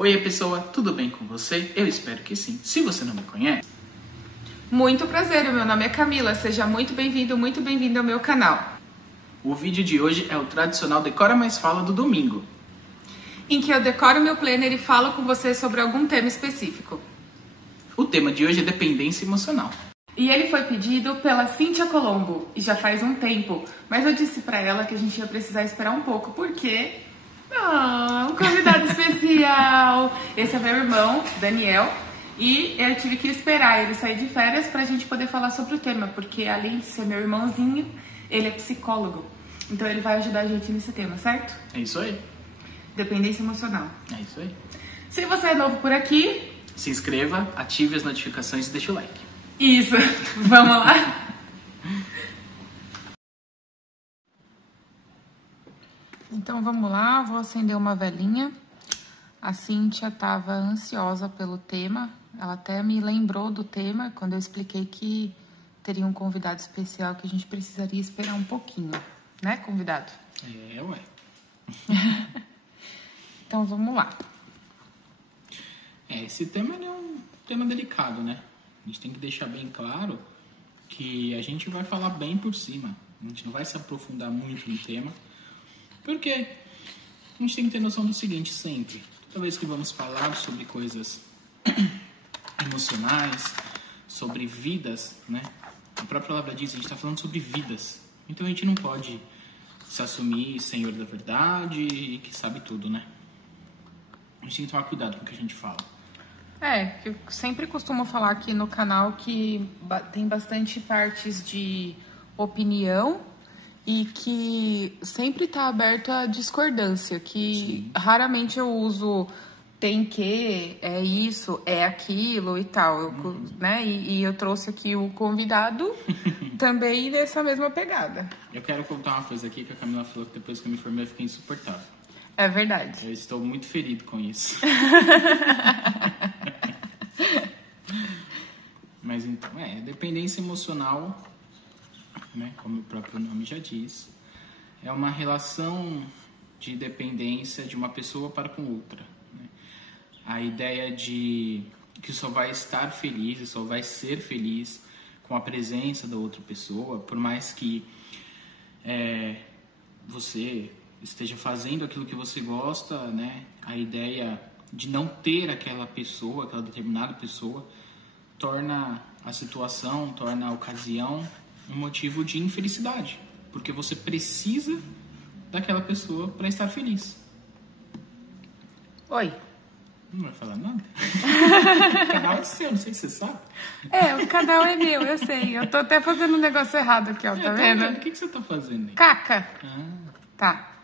Oi pessoa, tudo bem com você? Eu espero que sim. Se você não me conhece... Muito prazer, o meu nome é Camila, seja muito bem-vindo ao meu canal. O vídeo de hoje é o tradicional Decora Mais Fala do domingo, em que eu decoro meu planner e falo com você sobre algum tema específico. O tema de hoje é dependência emocional. E ele foi pedido pela Cíntia Colombo, e já faz um tempo, mas eu disse pra ela que a gente ia precisar esperar um pouco, porque... um convidado especial! Esse é meu irmão, Daniel, e eu tive que esperar ele sair de férias pra gente poder falar sobre o tema, porque além de ser meu irmãozinho, ele é psicólogo. Então ele vai ajudar a gente nesse tema, certo? É isso aí. Dependência emocional. É isso aí. Se você é novo por aqui... se inscreva, ative as notificações e deixa o like. Isso, vamos lá? Então vamos lá, vou acender uma velinha. A Cíntia estava ansiosa pelo tema, ela até me lembrou do tema quando eu expliquei que teria um convidado especial que a gente precisaria esperar um pouquinho, né, convidado? É, ué. Então vamos lá. Esse tema é um tema delicado, né? A gente tem que deixar bem claro que a gente vai falar bem por cima. A gente não vai se aprofundar muito no tema. Porque a gente tem que ter noção do seguinte sempre. Toda vez que vamos falar sobre coisas emocionais, sobre vidas, né? A própria palavra diz, a gente está falando sobre vidas. Então a gente não pode se assumir senhor da verdade e que sabe tudo, né? A gente tem que tomar cuidado com o que a gente fala. Eu sempre costumo falar aqui no canal que tem bastante partes de opinião e que sempre está aberto à discordância, que sim, raramente eu uso tem que, é isso, é aquilo e tal, né? E eu trouxe aqui o convidado também nessa mesma pegada. Eu quero contar uma coisa aqui que a Camila falou que depois que eu me formei eu fiquei insuportável. É verdade. Eu estou muito ferido com isso. Mas então, dependência emocional, né, como o próprio nome já diz, é uma relação de dependência de uma pessoa para com outra, né? A ideia de que só vai estar feliz, só vai ser feliz com a presença da outra pessoa, por mais que você esteja fazendo aquilo que você gosta, né? A ideia de não ter aquela pessoa, aquela determinada pessoa, torna a situação, torna a ocasião um motivo de infelicidade, porque você precisa daquela pessoa para estar feliz. Oi. Não vai falar nada? O canal é seu, não sei se você sabe. O canal é meu, eu sei. Eu tô até fazendo um negócio errado aqui, ó, tá vendo? O que você tá fazendo aí? Caca. Tá.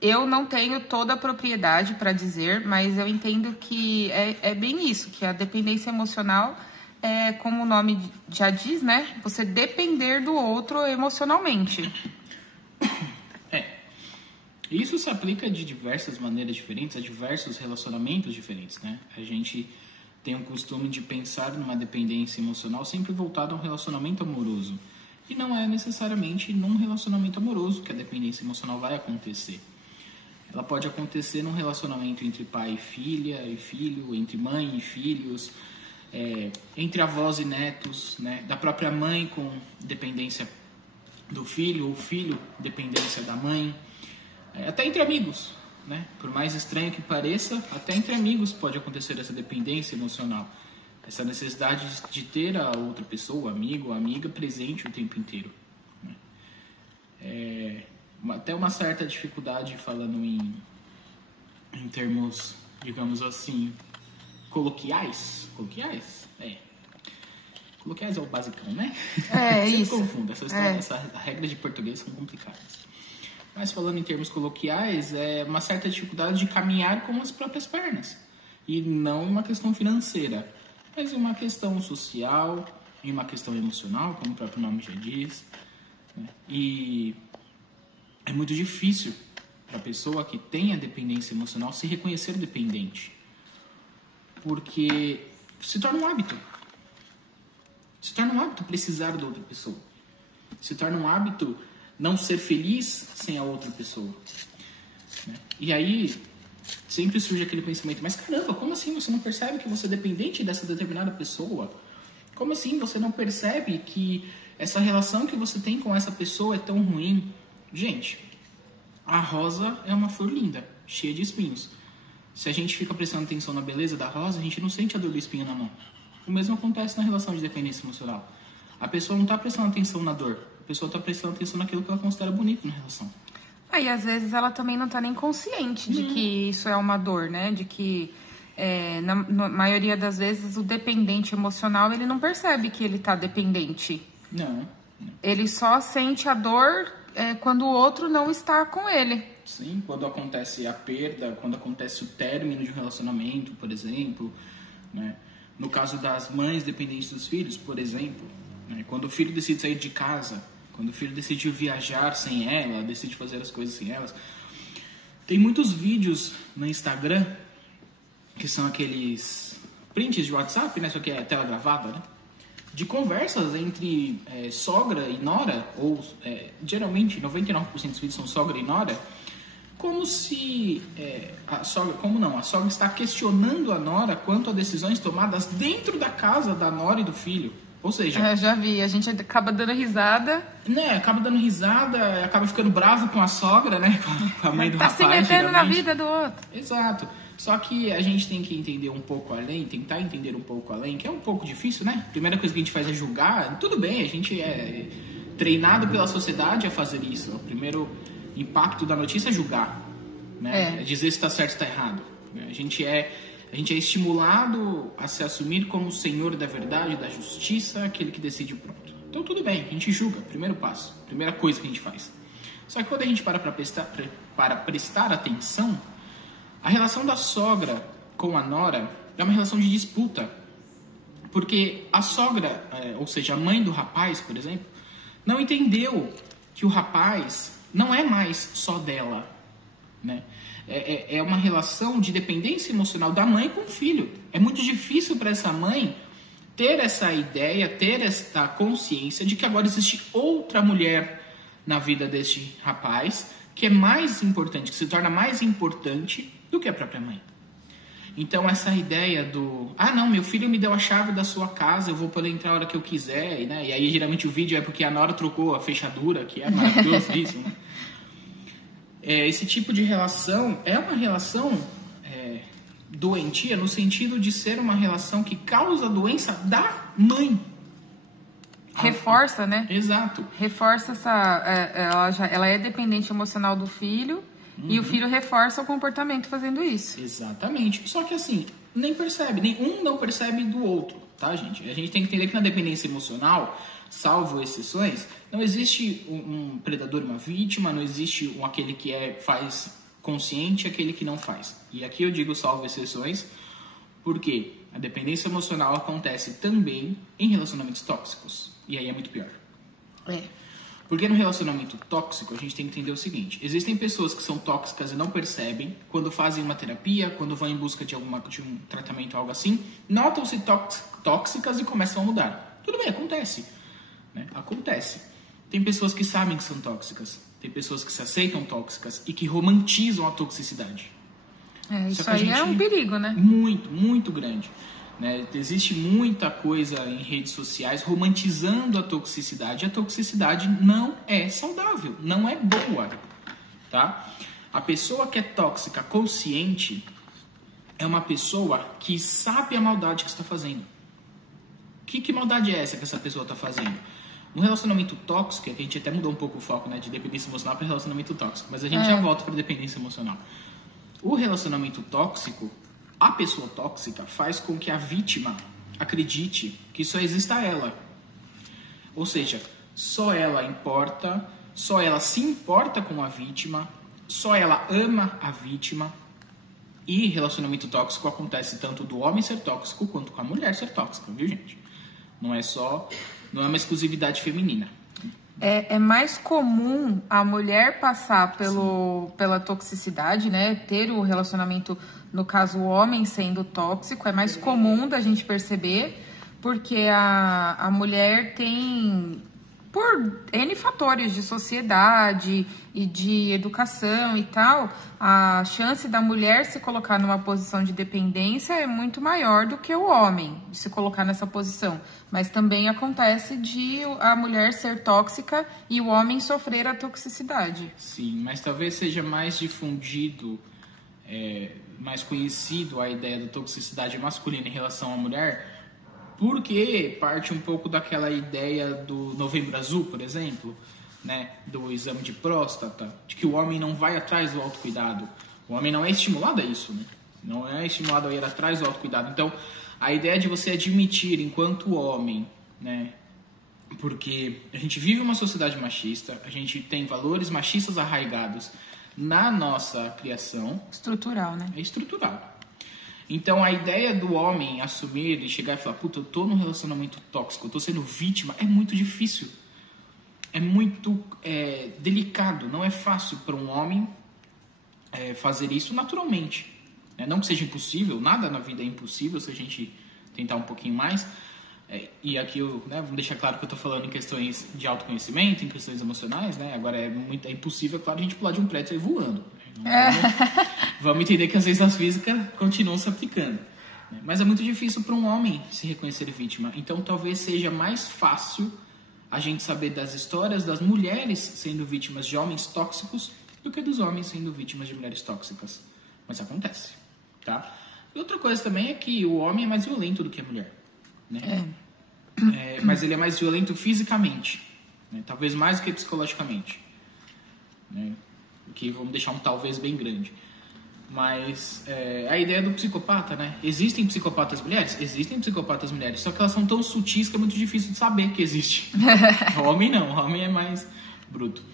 Eu não tenho toda a propriedade para dizer, mas eu entendo que é bem isso, que a dependência emocional é, como o nome já diz, né? Você depender do outro emocionalmente. Isso se aplica de diversas maneiras diferentes, a diversos relacionamentos diferentes, né? A gente tem o costume de pensar numa dependência emocional sempre voltada a um relacionamento amoroso. E não é necessariamente num relacionamento amoroso que a dependência emocional vai acontecer. Ela pode acontecer num relacionamento entre pai e filha e filho, entre mãe e filhos, entre avós e netos, né? Da própria mãe com dependência do filho, ou filho dependência da mãe, até entre amigos, né? Por mais estranho que pareça, até entre amigos pode acontecer essa dependência emocional, essa necessidade de ter a outra pessoa, amigo ou amiga, presente o tempo inteiro, né? Até uma certa dificuldade falando em termos, digamos assim, coloquiais. Coloquiais é o basicão, né? Isso. Confunda, essa regra de português são complicadas. Mas falando em termos coloquiais, é uma certa dificuldade de caminhar com as próprias pernas. E não uma questão financeira, mas uma questão social e uma questão emocional, como o próprio nome já diz, né? E é muito difícil para a pessoa que tem a dependência emocional se reconhecer dependente. Porque se torna um hábito. Se torna um hábito precisar da outra pessoa. Se torna um hábito não ser feliz sem a outra pessoa. né? E aí sempre surge aquele pensamento, mas caramba, como assim você não percebe que você é dependente dessa determinada pessoa? Como assim você não percebe que essa relação que você tem com essa pessoa é tão ruim? Gente, a rosa é uma flor linda, cheia de espinhos. Se a gente fica prestando atenção na beleza da rosa, a gente não sente a dor do espinho na mão. O mesmo acontece na relação de dependência emocional. A pessoa não está prestando atenção na dor, a pessoa está prestando atenção naquilo que ela considera bonito na relação. Aí, às vezes, ela também não está nem consciente de que isso é uma dor, né? De que, na maioria das vezes, o dependente emocional, ele não percebe que ele está dependente. Não. Ele só sente a dor quando o outro não está com ele. Sim, quando acontece a perda, quando acontece o término de um relacionamento, por exemplo, né? No caso das mães dependentes dos filhos, por exemplo, né? Quando o filho decide sair de casa, quando o filho decide viajar sem ela, decide fazer as coisas sem elas. Tem muitos vídeos no Instagram, que são aqueles prints de WhatsApp, né? Só que é tela gravada, né? De conversas entre sogra e nora, ou geralmente 99% dos vídeos são sogra e nora, como se a sogra está questionando a nora quanto a decisões tomadas dentro da casa da nora e do filho. Ou seja... já vi, a gente acaba dando risada. Né, acaba dando risada, acaba ficando bravo com a sogra, né, com a mãe do rapaz. Tá se metendo na vida do outro. Exato. Só que a gente tem que entender um pouco além, tentar entender um pouco além, que é um pouco difícil, né? A primeira coisa que a gente faz é julgar. Tudo bem, a gente é treinado pela sociedade a fazer isso. O primeiro impacto da notícia é julgar, né? É dizer se está certo ou está errado. A gente é estimulado a se assumir como o senhor da verdade, da justiça, aquele que decide pronto. Então tudo bem, a gente julga, primeiro passo, primeira coisa que a gente faz. Só que quando a gente para prestar atenção, a relação da sogra com a nora é uma relação de disputa. Porque a sogra, ou seja, a mãe do rapaz, por exemplo, não entendeu que o rapaz não é mais só dela, né? É uma relação de dependência emocional da mãe com o filho. É muito difícil para essa mãe ter essa ideia, ter esta consciência de que agora existe outra mulher na vida deste rapaz que é mais importante, que se torna mais importante do que a própria mãe. Então essa ideia do... não, meu filho me deu a chave da sua casa, eu vou poder entrar a hora que eu quiser, né? E aí geralmente o vídeo é porque a nora trocou a fechadura, que é maravilhoso isso, né? Esse tipo de relação é uma relação doentia no sentido de ser uma relação que causa doença da mãe. Reforça, né? Exato. Reforça ela é dependente emocional do filho e o filho reforça o comportamento fazendo isso. Exatamente. Só que assim, nem percebe, nenhum não percebe do outro, tá, gente? A gente tem que entender que na dependência emocional, salvo exceções, não existe um predador e uma vítima, não existe aquele que faz consciente e aquele que não faz. E aqui eu digo salvo exceções, porque a dependência emocional acontece também em relacionamentos tóxicos. E aí é muito pior. Porque no relacionamento tóxico, a gente tem que entender o seguinte. Existem pessoas que são tóxicas e não percebem. Quando fazem uma terapia, quando vão em busca de um tratamento, algo assim, notam-se tóxicas e começam a mudar. Tudo bem, acontece. Né? Acontece. Tem pessoas que sabem que são tóxicas. Tem pessoas que se aceitam tóxicas e que romantizam a toxicidade. Isso aí é um perigo, né? Muito, muito grande. Né? Existe muita coisa em redes sociais romantizando a toxicidade. A toxicidade não é saudável, não é boa. Tá? A pessoa que é tóxica consciente é uma pessoa que sabe a maldade que está fazendo. Que maldade é essa que essa pessoa está fazendo? No relacionamento tóxico, que a gente até mudou um pouco o foco, né, de dependência emocional para relacionamento tóxico, mas a gente já volta para dependência emocional. O relacionamento tóxico, a pessoa tóxica faz com que a vítima acredite que só exista ela. Ou seja, só ela importa, só ela se importa com a vítima, só ela ama a vítima. E relacionamento tóxico acontece tanto do homem ser tóxico quanto com a mulher ser tóxica, viu, gente? Não é uma exclusividade feminina. É mais comum a mulher passar pela toxicidade, né? Ter o relacionamento, no caso, o homem sendo tóxico, é mais comum da gente perceber, porque a mulher tem por N fatores de sociedade e de educação e tal, a chance da mulher se colocar numa posição de dependência é muito maior do que o homem de se colocar nessa posição. Mas também acontece de a mulher ser tóxica e o homem sofrer a toxicidade. Sim, mas talvez seja mais difundido, mais conhecido a ideia da toxicidade masculina em relação à mulher, porque parte um pouco daquela ideia do Novembro Azul, por exemplo, né, do exame de próstata, de que o homem não vai atrás do autocuidado. O homem não é estimulado a isso, né? Não é estimulado a ir atrás do autocuidado. Então, a ideia de você admitir enquanto homem, né, porque a gente vive uma sociedade machista, a gente tem valores machistas arraigados na nossa criação. Estrutural, né? É estrutural. Então, a ideia do homem assumir e chegar e falar, puta, eu tô num relacionamento tóxico, eu tô sendo vítima, é muito difícil. É muito delicado. Não é fácil para um homem fazer isso naturalmente. Não que seja impossível, nada na vida é impossível se a gente tentar um pouquinho mais. E aqui eu vou deixar claro que eu tô falando em questões de autoconhecimento, em questões emocionais, né? Agora é impossível, claro, a gente pular de um prédio e sair voando. Vamos entender que as leis da física continuam se aplicando. Mas é muito difícil para um homem se reconhecer vítima. Então talvez seja mais fácil a gente saber das histórias das mulheres sendo vítimas de homens tóxicos do que dos homens sendo vítimas de mulheres tóxicas. Mas acontece, tá? E outra coisa também é que o homem é mais violento do que a mulher, né? Mas ele é mais violento fisicamente, né? Talvez mais do que psicologicamente, né? Que vamos deixar um talvez bem grande. Mas a ideia do psicopata, né? Existem psicopatas mulheres? Existem psicopatas mulheres, só que elas são tão sutis que é muito difícil de saber que existe. O homem não, o homem é mais bruto.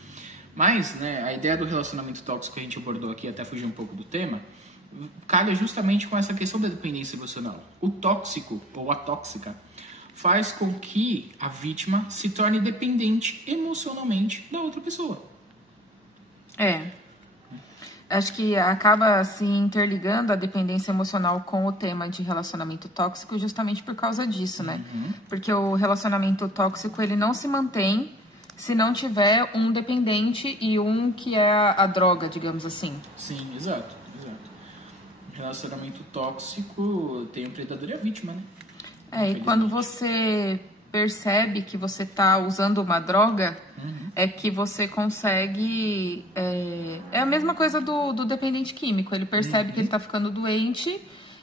Mas, né, a ideia do relacionamento tóxico que a gente abordou aqui, até fugir um pouco do tema, calha justamente com essa questão da dependência emocional. O tóxico, ou a tóxica, faz com que a vítima se torne dependente emocionalmente da outra pessoa. Acho que acaba se interligando a dependência emocional com o tema de relacionamento tóxico justamente por causa disso, né? Porque o relacionamento tóxico, ele não se mantém se não tiver um dependente e um que é a droga, digamos assim. Sim, exato. Relacionamento tóxico tem o predador e a vítima, né? E quando você percebe que você está usando uma droga, é que você consegue... É a mesma coisa do dependente químico. Ele percebe que ele está ficando doente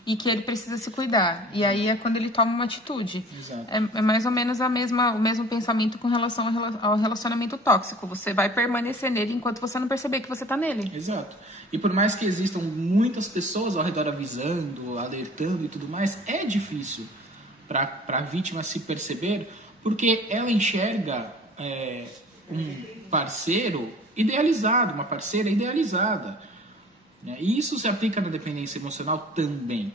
e que ele precisa se cuidar. E aí é quando ele toma uma atitude. Exato. É mais ou menos o mesmo pensamento com relação ao relacionamento tóxico. Você vai permanecer nele enquanto você não perceber que você está nele. Exato. E por mais que existam muitas pessoas ao redor avisando, alertando e tudo mais, é difícil para a vítima se perceber, porque ela enxerga um parceiro idealizado, uma parceira idealizada, né? E isso se aplica na dependência emocional também,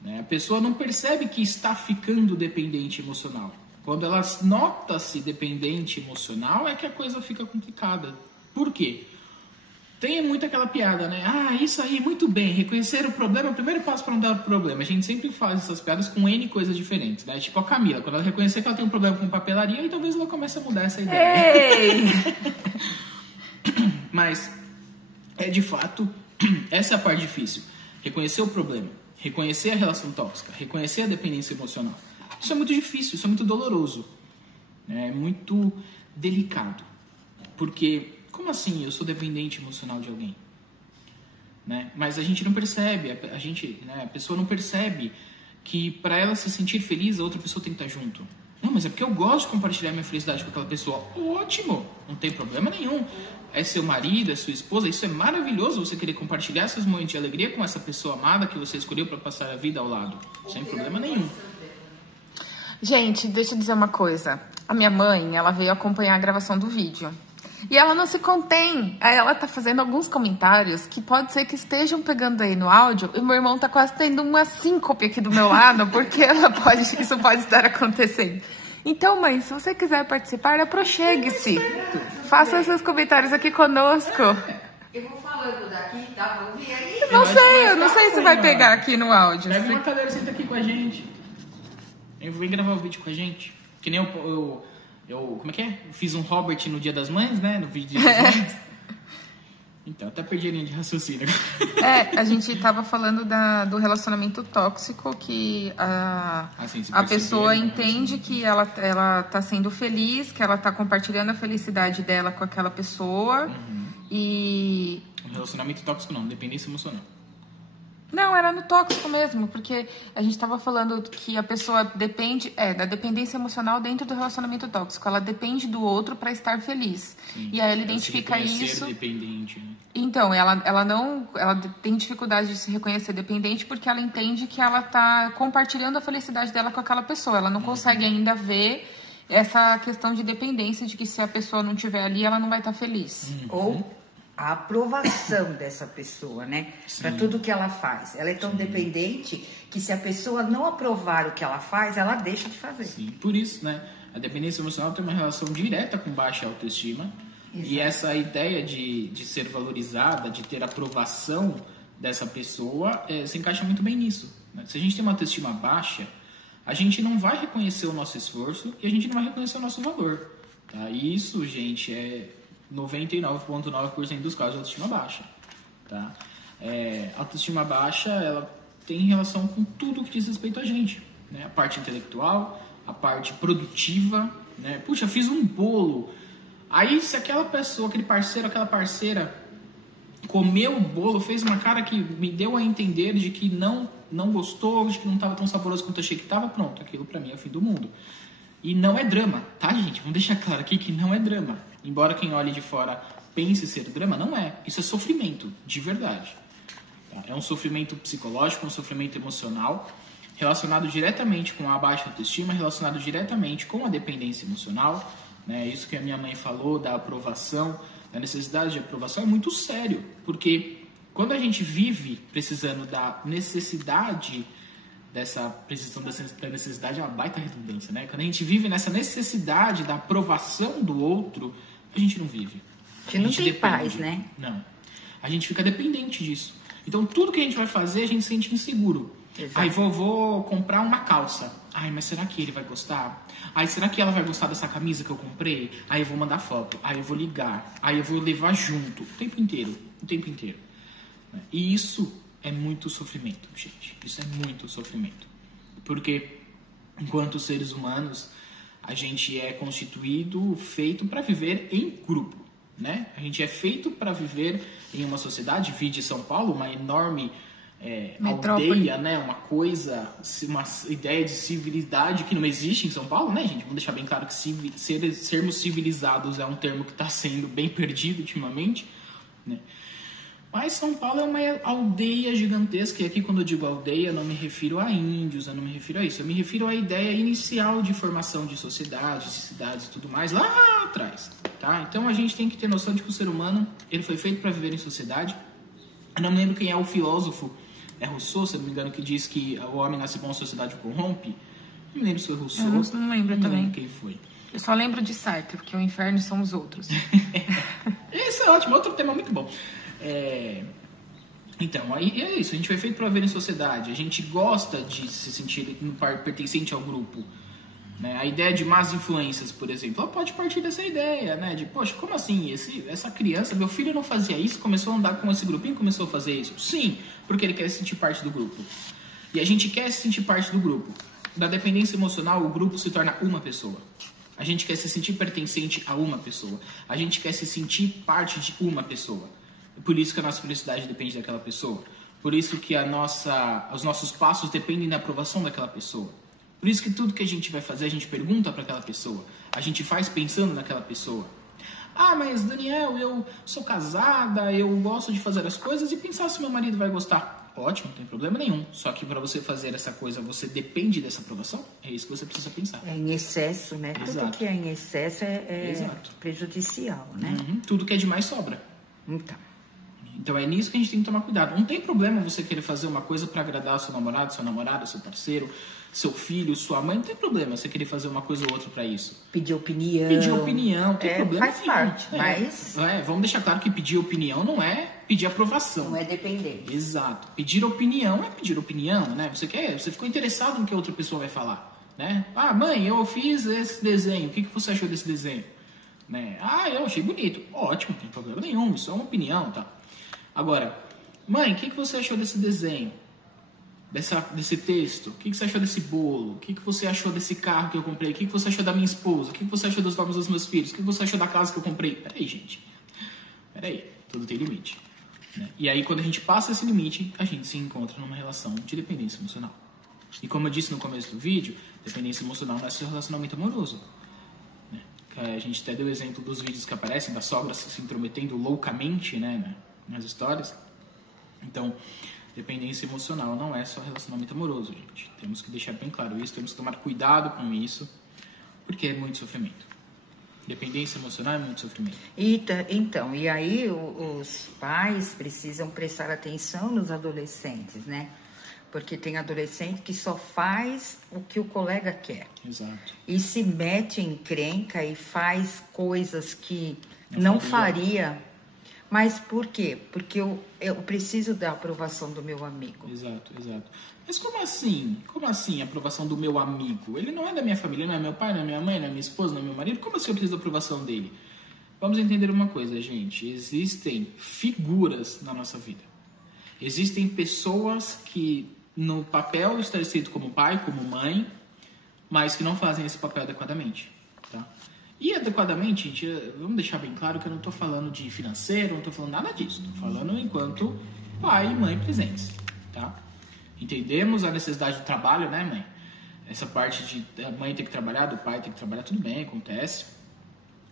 né? A pessoa não percebe que está ficando dependente emocional. Quando ela nota-se dependente emocional é que a coisa fica complicada. Por quê? Tem muito aquela piada, né? Isso aí, muito bem. Reconhecer o problema é o primeiro passo para não dar problema. A gente sempre faz essas piadas com N coisas diferentes, né? Tipo a Camila, quando ela reconhecer que ela tem um problema com papelaria, aí talvez ela comece a mudar essa ideia. Ei! Mas, de fato, essa é a parte difícil. Reconhecer o problema, reconhecer a relação tóxica, reconhecer a dependência emocional. Isso é muito difícil, isso é muito doloroso, né? É muito delicado. Porque... como assim eu sou dependente emocional de alguém? Né? Mas a gente não percebe, a pessoa não percebe que para ela se sentir feliz, a outra pessoa tem que estar junto. Não, mas é porque eu gosto de compartilhar minha felicidade com aquela pessoa. Ótimo, não tem problema nenhum. É seu marido, é sua esposa, isso é maravilhoso você querer compartilhar seus momentos de alegria com essa pessoa amada que você escolheu para passar a vida ao lado. Sem problema nenhum. Gente, deixa eu dizer uma coisa. A minha mãe, ela veio acompanhar a gravação do vídeo. E ela não se contém. Aí ela tá fazendo alguns comentários que pode ser que estejam pegando aí no áudio. E meu irmão tá quase tendo uma síncope aqui do meu lado, porque isso pode estar acontecendo. Então, mãe, se você quiser participar, aproxegue-se. Faça seus comentários aqui conosco. Eu vou falando daqui, dá pra ouvir aí? Eu não sei se vai pegar aqui no áudio. Pega uma cadeira e senta aqui com a gente. Vem gravar o vídeo com a gente. Que nem Como é que é? Eu fiz um Robert no Dia das Mães, né? No vídeo Dia das Mães. Então, até perdi a linha de raciocínio. A gente tava falando do relacionamento tóxico, que a pessoa entende que ela tá sendo feliz, que ela tá compartilhando a felicidade dela com aquela pessoa. E... Um relacionamento tóxico não, dependência emocional. Não, era no tóxico mesmo, porque a gente estava falando que a pessoa depende da dependência emocional dentro do relacionamento tóxico. Ela depende do outro para estar feliz. Sim. E aí ela identifica isso. Dependente, né? Então, ela tem dificuldade de se reconhecer dependente porque ela entende que ela está compartilhando a felicidade dela com aquela pessoa. Ela não consegue ainda ver essa questão de dependência, de que se a pessoa não estiver ali, ela não vai estar feliz. Ou a aprovação dessa pessoa, né? Para tudo que ela faz. Ela é tão dependente que se a pessoa não aprovar o que ela faz, ela deixa de fazer. Sim, por isso, né? A dependência emocional tem uma relação direta com baixa autoestima. Exato. E essa ideia de ser valorizada, de ter aprovação dessa pessoa, se encaixa muito bem nisso. Né? Se a gente tem uma autoestima baixa, a gente não vai reconhecer o nosso esforço e a gente não vai reconhecer o nosso valor. Tá? E isso, gente, é 99,9% dos casos de autoestima baixa. Tá? Autoestima baixa, ela tem relação com tudo que diz respeito a gente. Né? A parte intelectual, a parte produtiva. Né? Puxa, fiz um bolo. Aí, se aquela pessoa, aquele parceiro, aquela parceira comeu o bolo, fez uma cara que me deu a entender de que não gostou, de que não estava tão saboroso quanto eu achei que estava, pronto, aquilo para mim é o fim do mundo. E não é drama, tá, gente? Vamos deixar claro aqui que não é drama. Embora quem olhe de fora pense ser drama, não é. Isso é sofrimento, de verdade. Tá? É um sofrimento psicológico, um sofrimento emocional, relacionado diretamente com a baixa autoestima, relacionado diretamente com a dependência emocional. Né? Isso que a minha mãe falou, da aprovação, da necessidade de aprovação, é muito sério. Porque quando a gente vive precisando da necessidade, da necessidade é uma baita redundância, né? Quando a gente vive nessa necessidade da aprovação do outro, a gente não vive. A gente não tem paz, né? Não. A gente fica dependente disso. Então, tudo que a gente vai fazer, a gente se sente inseguro. Exato. Aí, vou comprar uma calça. Ai, mas será que ele vai gostar? Ai, será que ela vai gostar dessa camisa que eu comprei? Aí eu vou mandar foto. Aí eu vou ligar. Aí eu vou levar junto. O tempo inteiro. E isso é muito sofrimento, gente. Isso é muito sofrimento. Porque, enquanto seres humanos, a gente é constituído, feito para viver em grupo, né? A gente é feito para viver em uma sociedade, vide São Paulo, uma enorme aldeia, né? Uma ideia de civilidade que não existe em São Paulo, né, gente? Vamos deixar bem claro que sermos civilizados é um termo que está sendo bem perdido ultimamente, né? Mas São Paulo é uma aldeia gigantesca, e aqui quando eu digo aldeia, eu não me refiro a índios, eu não me refiro a isso, eu me refiro à ideia inicial de formação de sociedades, de cidades e tudo mais, lá atrás, tá? Então a gente tem que ter noção de que o ser humano, ele foi feito para viver em sociedade. Eu não me lembro quem é o filósofo, Rousseau, se eu não me engano, que diz que o homem nasce bom, a sociedade o corrompe. Não me lembro se foi Rousseau. Eu não lembro também. Lembro quem foi. Eu só lembro de Sartre, porque o inferno são os outros. Isso é ótimo, outro tema muito bom. Então, aí é isso, a gente foi feito para viver em sociedade, a gente gosta de se sentir pertencente ao grupo, né? A ideia de más influências, por exemplo, ela pode partir dessa ideia, né? De, poxa, como assim, essa criança, meu filho não fazia isso, começou a andar com esse grupinho, começou a fazer isso? Sim, porque ele quer se sentir parte do grupo. E a gente quer se sentir parte do grupo. Da dependência emocional, o grupo se torna uma pessoa. A gente quer se sentir pertencente a uma pessoa. A gente quer se sentir parte de uma pessoa. Por isso que a nossa felicidade depende daquela pessoa. Por isso que os nossos passos dependem da aprovação daquela pessoa. Por isso que tudo que a gente vai fazer, a gente pergunta para aquela pessoa. A gente faz pensando naquela pessoa. Ah, mas Daniel, eu sou casada, eu gosto de fazer as coisas e pensar se meu marido vai gostar. Ótimo, não tem problema nenhum. Só que para você fazer essa coisa, você depende dessa aprovação? É isso que você precisa pensar. É em excesso, né? Exato. Tudo que é em excesso é prejudicial, né? Tudo que é demais sobra. Então é nisso que a gente tem que tomar cuidado. Não tem problema você querer fazer uma coisa para agradar seu namorado, sua namorada, seu parceiro, seu filho, sua mãe. Não tem problema você querer fazer uma coisa ou outra para isso. Pedir opinião. Não tem problema. Faz parte, mas... vamos deixar claro que pedir opinião não é pedir aprovação. Não é dependente. Exato. Pedir opinião é pedir opinião, né? Você ficou interessado no que a outra pessoa vai falar. né? Ah, mãe, eu fiz esse desenho, o que você achou desse desenho? Né? Ah, eu achei bonito. Ótimo, não tem problema nenhum, isso é uma opinião, tá? Agora, mãe, o que você achou desse desenho? Desse texto? O que você achou desse bolo? O que você achou desse carro que eu comprei? O que você achou da minha esposa? O que você achou dos nomes dos meus filhos? O que você achou da casa que eu comprei? Peraí, gente. Peraí, tudo tem limite. Né? E aí, quando a gente passa esse limite, a gente se encontra numa relação de dependência emocional. E como eu disse no começo do vídeo, dependência emocional não é seu relacionamento amoroso. Né? A gente até deu o exemplo dos vídeos que aparecem da sogra se intrometendo loucamente, né, nas histórias. Então, dependência emocional não é só relacionamento amoroso, gente. Temos que deixar bem claro isso, temos que tomar cuidado com isso, porque é muito sofrimento. Dependência emocional é muito sofrimento. Então, e aí os pais precisam prestar atenção nos adolescentes, né? Porque tem adolescente que só faz o que o colega quer. Exato. E se mete em encrenca e faz coisas que não faria. Mas por quê? Porque eu preciso da aprovação do meu amigo. Exato. Mas como assim? Como assim a aprovação do meu amigo? Ele não é da minha família, não é meu pai, não é minha mãe, não é minha esposa, não é meu marido. Como assim eu preciso da aprovação dele? Vamos entender uma coisa, gente. Existem figuras na nossa vida. Existem pessoas que no papel está escrito como pai, como mãe, mas que não fazem esse papel adequadamente, tá? E adequadamente, gente, vamos deixar bem claro que eu não estou falando de financeiro, não estou falando nada disso. Estou falando enquanto pai e mãe presentes, tá? Entendemos a necessidade do trabalho, né, mãe? Essa parte de a mãe ter que trabalhar, do pai ter que trabalhar, tudo bem, acontece.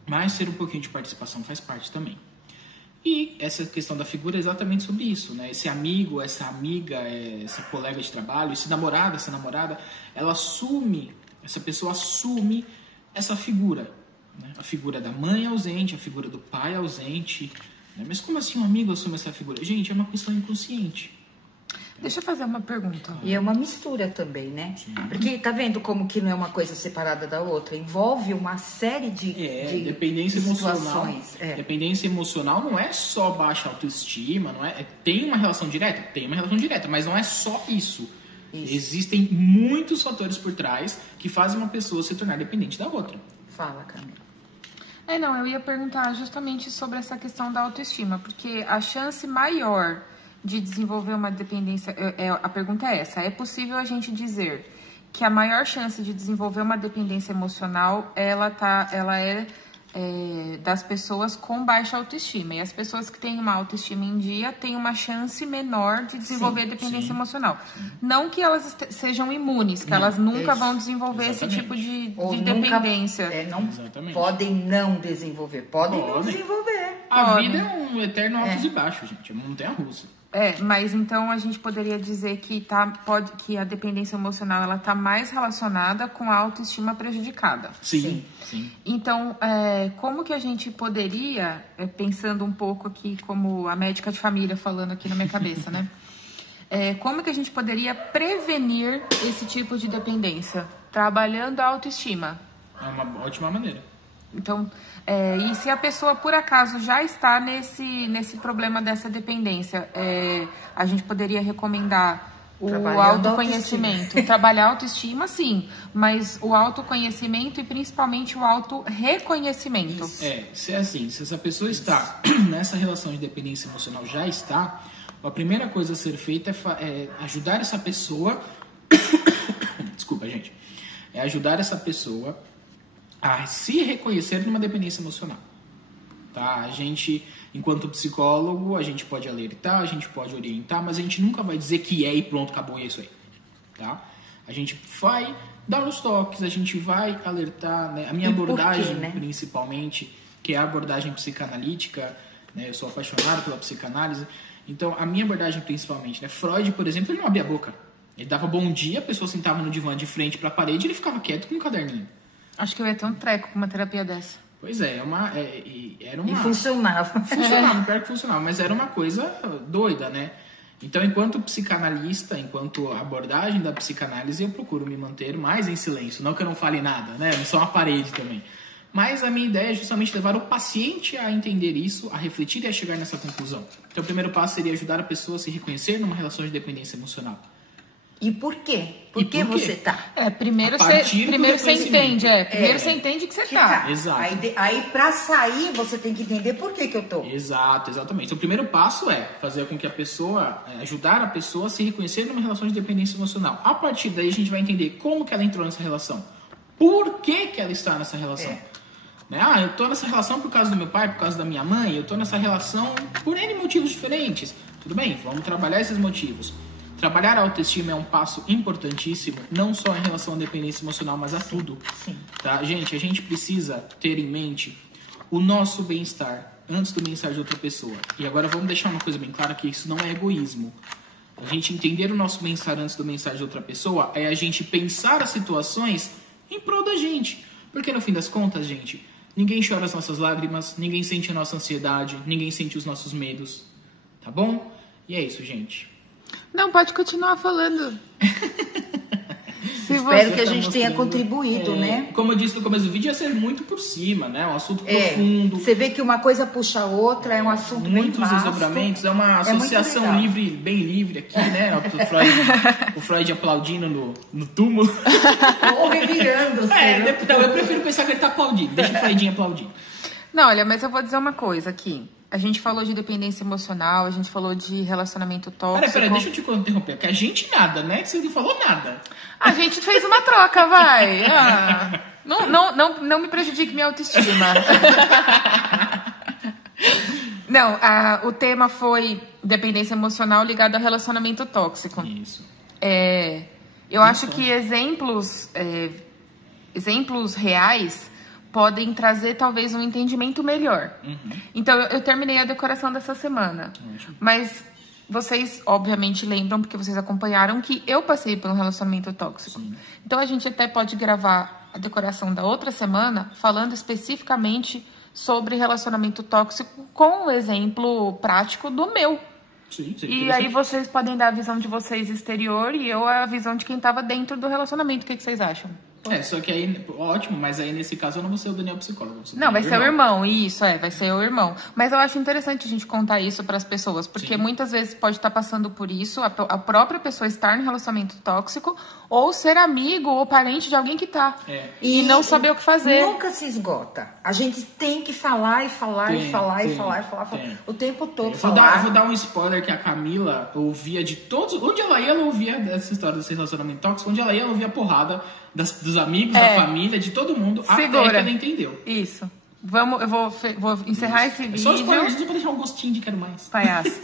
Mas ter um pouquinho de participação faz parte também. E essa questão da figura é exatamente sobre isso, né? Esse amigo, essa amiga, essa colega de trabalho, esse namorado, essa namorada, essa pessoa assume essa figura. Né? A figura da mãe ausente, a figura do pai ausente. Né? Mas como assim um amigo assume essa figura? Gente, é uma questão inconsciente. Deixa eu fazer uma pergunta. E é uma mistura também, né? Sim. Porque tá vendo como que não é uma coisa separada da outra? Envolve uma série de dependência situações. Emocional. Dependência emocional não é só baixa autoestima, não é? Tem uma relação direta? Tem uma relação direta, mas não é só isso. Existem muitos fatores por trás que fazem uma pessoa se tornar dependente da outra. Fala, Camila. Eu ia perguntar justamente sobre essa questão da autoestima, porque a chance maior de desenvolver uma dependência, a pergunta é essa, é possível a gente dizer que a maior chance de desenvolver uma dependência emocional, ela é das pessoas com baixa autoestima, e as pessoas que têm uma autoestima em dia têm uma chance menor de desenvolver dependência emocional. Não que elas sejam imunes, que elas nunca vão desenvolver esse tipo de dependência. Podem não desenvolver, podem não desenvolver. A vida é um eterno altos e baixos, gente, é uma montanha-russa. Mas então a gente poderia dizer que que a dependência emocional ela está mais relacionada com a autoestima prejudicada. Sim. Então, como que a gente poderia, pensando um pouco aqui como a médica de família falando aqui na minha cabeça, né? Como que a gente poderia prevenir esse tipo de dependência? Trabalhando a autoestima. É uma ótima maneira. Então, e se a pessoa por acaso já está nesse problema dessa dependência, a gente poderia recomendar o autoconhecimento. Trabalhar a autoestima, sim, mas o autoconhecimento e principalmente o autorreconhecimento. Se essa pessoa está nessa relação de dependência emocional, a primeira coisa a ser feita é ajudar essa pessoa. Desculpa, gente. É ajudar essa pessoa a se reconhecer numa dependência emocional, tá? A gente, enquanto psicólogo, a gente pode alertar, a gente pode orientar, mas a gente nunca vai dizer que e pronto, acabou, é isso aí, tá? A gente vai dar os toques, a gente vai alertar, né? A minha abordagem, principalmente, que é a abordagem psicanalítica, né? Eu sou apaixonado pela psicanálise, então a minha abordagem principalmente, né? Freud, por exemplo, ele não abria a boca, ele dava bom dia, a pessoa sentava no divã de frente para a parede e ele ficava quieto com um caderninho. Acho que eu ia ter um treco com uma terapia dessa. Pois era uma... E funcionava. Pior que funcionava, mas era uma coisa doida, né? Então, enquanto psicanalista, enquanto abordagem da psicanálise, eu procuro me manter mais em silêncio. Não que eu não fale nada, né? Eu sou uma parede também. Mas a minha ideia é justamente levar o paciente a entender isso, a refletir e a chegar nessa conclusão. Então, o primeiro passo seria ajudar a pessoa a se reconhecer numa relação de dependência emocional. E por quê? Por que você tá? Primeiro A partir do você entende, reconhecimento. Primeiro você entende que você tá. Exato. Aí pra sair, você tem que entender por que eu tô. Exato, exatamente. Então, o primeiro passo é fazer com que a pessoa, ajudar a pessoa a se reconhecer numa relação de dependência emocional. A partir daí, a gente vai entender como que ela entrou nessa relação. Por que ela está nessa relação. Né? Eu tô nessa relação por causa do meu pai, por causa da minha mãe, eu tô nessa relação por N motivos diferentes. Tudo bem, vamos trabalhar esses motivos. Trabalhar a autoestima é um passo importantíssimo, não só em relação à dependência emocional, mas a tudo. Sim. Tá? Gente, a gente precisa ter em mente o nosso bem-estar antes do bem-estar de outra pessoa. E agora vamos deixar uma coisa bem clara, que isso não é egoísmo. A gente entender o nosso bem-estar antes do bem-estar de outra pessoa é a gente pensar as situações em prol da gente. Porque no fim das contas, gente, ninguém chora as nossas lágrimas, ninguém sente a nossa ansiedade, ninguém sente os nossos medos. Tá bom? E é isso, gente. Não, pode continuar falando. Espero que a gente tenha contribuído, né? Como eu disse no começo do vídeo, ia ser muito por cima, né? Um assunto profundo. Você vê que uma coisa puxa a outra, é um assunto muito Muitos desdobramentos, é uma associação livre, bem livre aqui, né? O Freud aplaudindo no túmulo. Ou revirando. Não, eu prefiro pensar que ele tá aplaudindo. Deixa o Freudinho aplaudir. Não, olha, mas eu vou dizer uma coisa aqui. A gente falou de dependência emocional, a gente falou de relacionamento tóxico. Peraí, deixa eu te interromper. Que a gente nada, né? Que você não falou nada. A gente fez uma troca, vai. Não me prejudique minha autoestima. Não, o tema foi dependência emocional ligada ao relacionamento tóxico. Isso. Eu acho que exemplos reais podem trazer talvez um entendimento melhor. Então, eu terminei a decoração dessa semana. Mas vocês, obviamente, lembram, porque vocês acompanharam, que eu passei por um relacionamento tóxico. Sim. Então, a gente até pode gravar a decoração da outra semana falando especificamente sobre relacionamento tóxico com o exemplo prático do meu. Sim, e aí vocês podem dar a visão de vocês exterior e eu a visão de quem estava dentro do relacionamento. O que vocês acham? Só que aí, ótimo, mas aí nesse caso eu não vou ser o Daniel psicólogo. Não, vai ser o irmão, isso, vai ser o irmão. Mas eu acho interessante a gente contar isso para as pessoas, porque muitas vezes pode estar passando por isso, a própria pessoa estar no relacionamento tóxico, ou ser amigo ou parente de alguém que tá. E não saber o que fazer. Nunca se esgota. A gente tem que falar e falar e falar e falar. O tempo todo eu vou dar um spoiler que a Camila ouvia de todos. Onde ela ia, ela ouvia essa história desse relacionamento tóxico. Onde ela ia, ela ouvia a porrada dos amigos, da família, de todo mundo. Segura. Até que ela entendeu. Isso. Eu vou encerrar esse vídeo. Só spoiler, só pra deixar um gostinho de quero mais. Palhaço.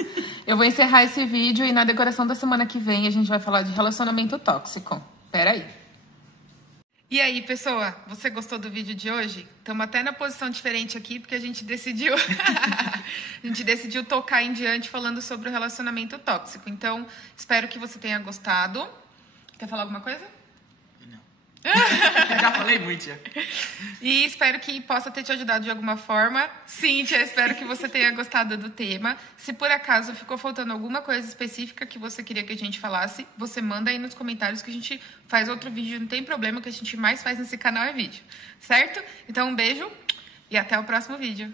Eu vou encerrar esse vídeo e na decoração da semana que vem a gente vai falar de relacionamento tóxico. Peraí. E aí, pessoa, você gostou do vídeo de hoje? Estamos até na posição diferente aqui, porque a gente decidiu tocar em diante falando sobre o relacionamento tóxico. Então, espero que você tenha gostado. Quer falar alguma coisa? Já falei muito, já. E espero que possa ter te ajudado de alguma forma. Cíntia, espero que você tenha gostado do tema. Se por acaso ficou faltando alguma coisa específica que você queria que a gente falasse, você manda aí nos comentários que a gente faz outro vídeo. Não tem problema, o que a gente mais faz nesse canal é vídeo, certo? Então um beijo e até o próximo vídeo.